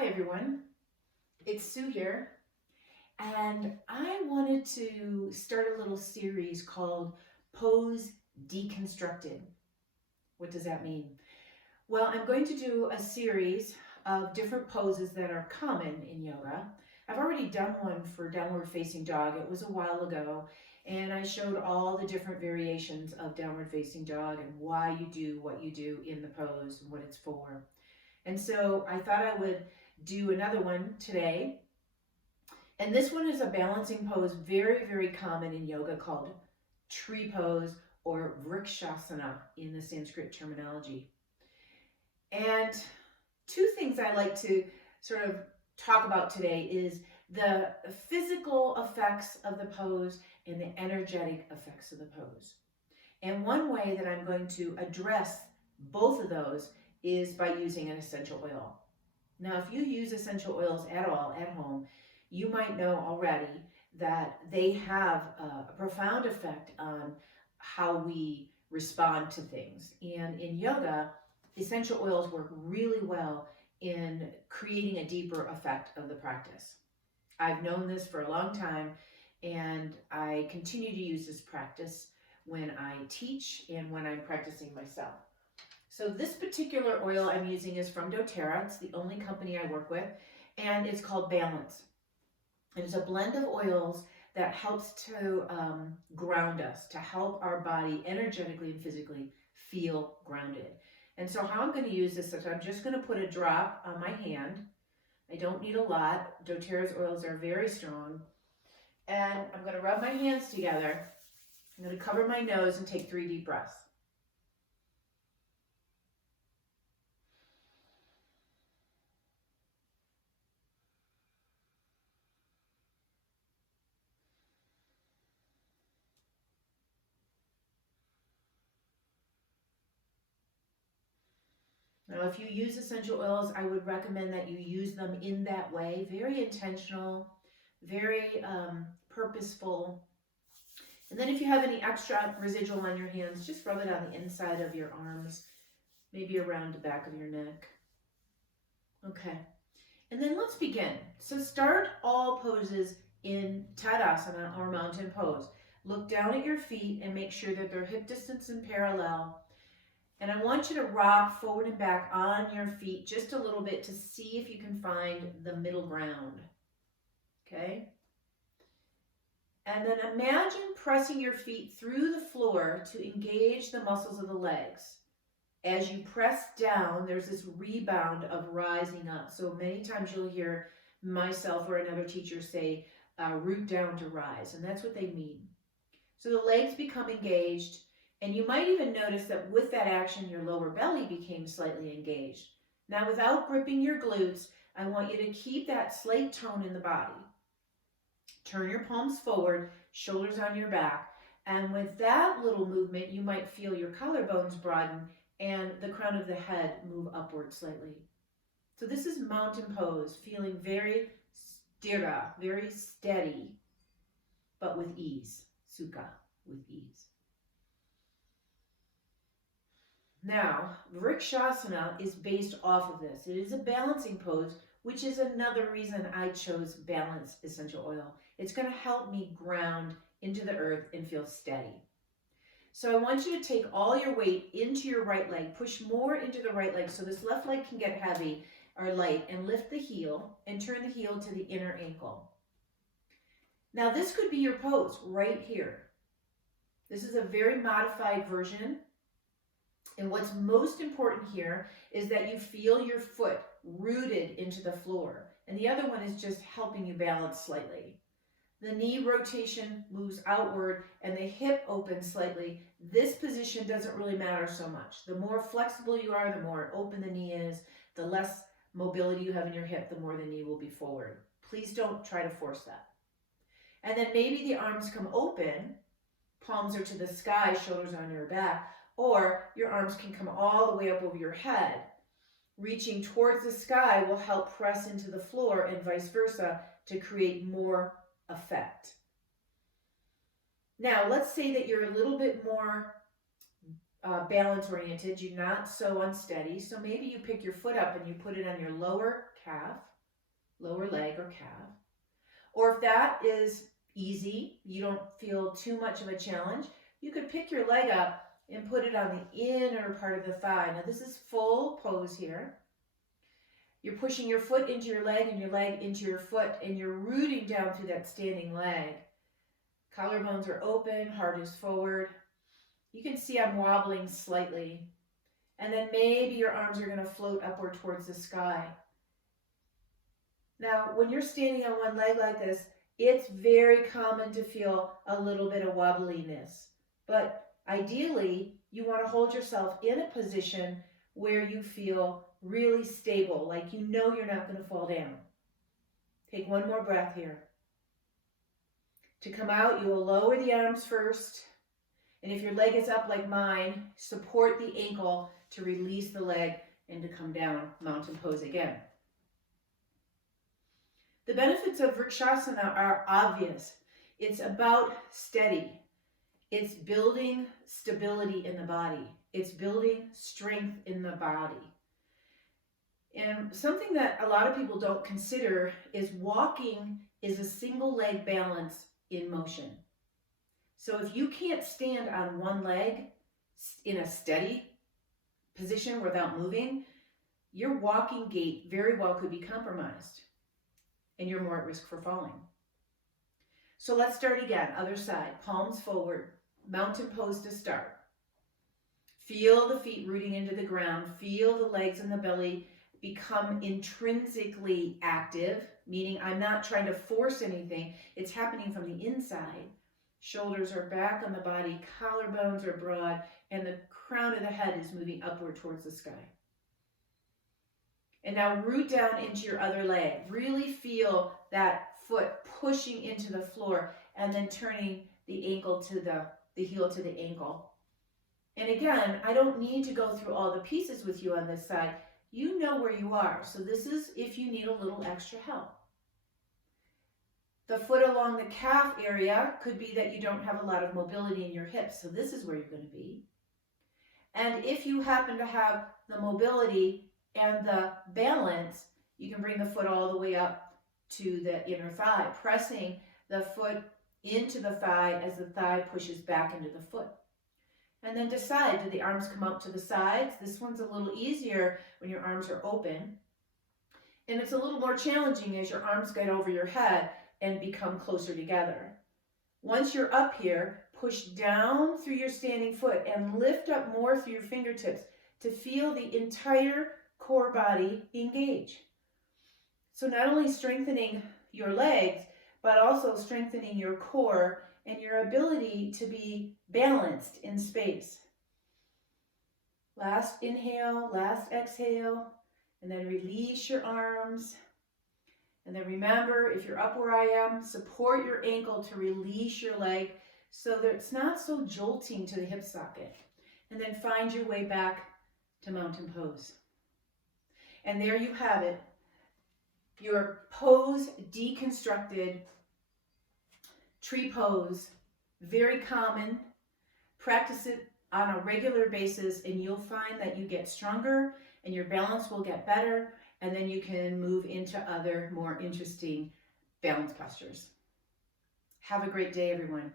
Hi everyone, it's Sue here, and I wanted to start a little series called Pose Deconstructed. What does that mean? Well, I'm going to do a series of different poses that are common in yoga. I've already done one for downward facing dog. It was a while ago, and I showed all the different variations of downward facing dog and why you do what you do in the pose and what it's for. And so I thought I would do another one today. And this one is a balancing pose, very, very common in yoga, called tree pose or Vrksasana in the Sanskrit terminology. And two things I like to sort of talk about today is the physical effects of the pose and the energetic effects of the pose. And one way that I'm going to address both of those is by using an essential oil. Now, if you use essential oils at all at home, you might know already that they have a profound effect on how we respond to things. And in yoga, essential oils work really well in creating a deeper effect of the practice. I've known this for a long time, and I continue to use this practice when I teach and when I'm practicing myself. So this particular oil I'm using is from do-terra. It's the only company I work with, and it's called Balance. And it's a blend of oils that helps to ground us, to help our body energetically and physically feel grounded. And so how I'm going to use this is I'm just going to put a drop on my hand. I don't need a lot. do-terra's oils are very strong. And I'm going to rub my hands together. I'm going to cover my nose and take 3 deep breaths. Now, if you use essential oils, I would recommend that you use them in that way. Very intentional, very purposeful. And then if you have any extra residual on your hands, just rub it on the inside of your arms, maybe around the back of your neck. Okay, and then let's begin. So start all poses in Tadasana or mountain pose. Look down at your feet and make sure that they're hip distance and parallel. And I want you to rock forward and back on your feet just a little bit to see if you can find the middle ground. Okay? And then imagine pressing your feet through the floor to engage the muscles of the legs. As you press down, there's this rebound of rising up. So many times you'll hear myself or another teacher say, root down to rise. And that's what they mean. So the legs become engaged. And you might even notice that with that action, your lower belly became slightly engaged. Now, without gripping your glutes, I want you to keep that slight tone in the body. Turn your palms forward, shoulders on your back. And with that little movement, you might feel your collarbones broaden and the crown of the head move upward slightly. So this is mountain pose, feeling very do-terra, very steady, but with ease. Sukha, with ease. Now, Vrksasana is based off of this. It is a balancing pose, which is another reason I chose Balance essential oil. It's going to help me ground into the earth and feel steady. So I want you to take all your weight into your right leg. Push more into the right leg so this left leg can get heavy or light, and lift the heel and turn the heel to the inner ankle. Now this could be your pose right here. This is a very modified version. And what's most important here is that you feel your foot rooted into the floor. And the other one is just helping you balance slightly. The knee rotation moves outward and the hip opens slightly. This position doesn't really matter so much. The more flexible you are, the more open the knee is, the less mobility you have in your hip, the more the knee will be forward. Please don't try to force that. And then maybe the arms come open, palms are to the sky, shoulders on your back, or your arms can come all the way up over your head. Reaching towards the sky will help press into the floor and vice versa to create more effect. Now, let's say that you're a little bit more balance oriented. You're not so unsteady. So maybe you pick your foot up and you put it on your lower calf, lower leg or calf. Or if that is easy, you don't feel too much of a challenge, you could pick your leg up and put it on the inner part of the thigh. Now this is full pose here. You're pushing your foot into your leg and your leg into your foot, and you're rooting down through that standing leg. Collarbones are open, heart is forward. You can see I'm wobbling slightly. And then maybe your arms are going to float upward towards the sky. Now, when you're standing on one leg like this, it's very common to feel a little bit of wobbliness. But ideally, you want to hold yourself in a position where you feel really stable, like you know you're not going to fall down. Take one more breath here. To come out, you will lower the arms first. And if your leg is up like mine, support the ankle to release the leg and to come down, mountain pose again. The benefits of Vrksasana are obvious. It's about steady. It's building stability in the body. It's building strength in the body. And something that a lot of people don't consider is walking is a single leg balance in motion. So if you can't stand on one leg in a steady position without moving, your walking gait very well could be compromised and you're more at risk for falling. So let's start again. Other side, palms forward, mountain pose to start. Feel the feet rooting into the ground. Feel the legs and the belly become intrinsically active, meaning I'm not trying to force anything. It's happening from the inside. Shoulders are back on the body, collarbones are broad, and the crown of the head is moving upward towards the sky. And now root down into your other leg. Really feel that foot pushing into the floor and then turning the ankle to the heel to the ankle. And again, I don't need to go through all the pieces with you on this side. You know where you are. So this is if you need a little extra help. The foot along the calf area could be that you don't have a lot of mobility in your hips. So this is where you're going to be. And if you happen to have the mobility and the balance, you can bring the foot all the way up to the inner thigh, pressing the foot into the thigh as the thigh pushes back into the foot. And then decide, do the arms come out to the sides? This one's a little easier when your arms are open. And it's a little more challenging as your arms get over your head and become closer together. Once you're up here, push down through your standing foot and lift up more through your fingertips to feel the entire core body engage. So not only strengthening your legs, but also strengthening your core and your ability to be balanced in space. Last inhale, last exhale, and then release your arms. And then remember, if you're up where I am, support your ankle to release your leg so that it's not so jolting to the hip socket. And then find your way back to mountain pose. And there you have it, your pose deconstructed tree pose. Very common. Practice it on a regular basis and you'll find that you get stronger and your balance will get better, and then you can move into other more interesting balance postures. Have a great day, everyone.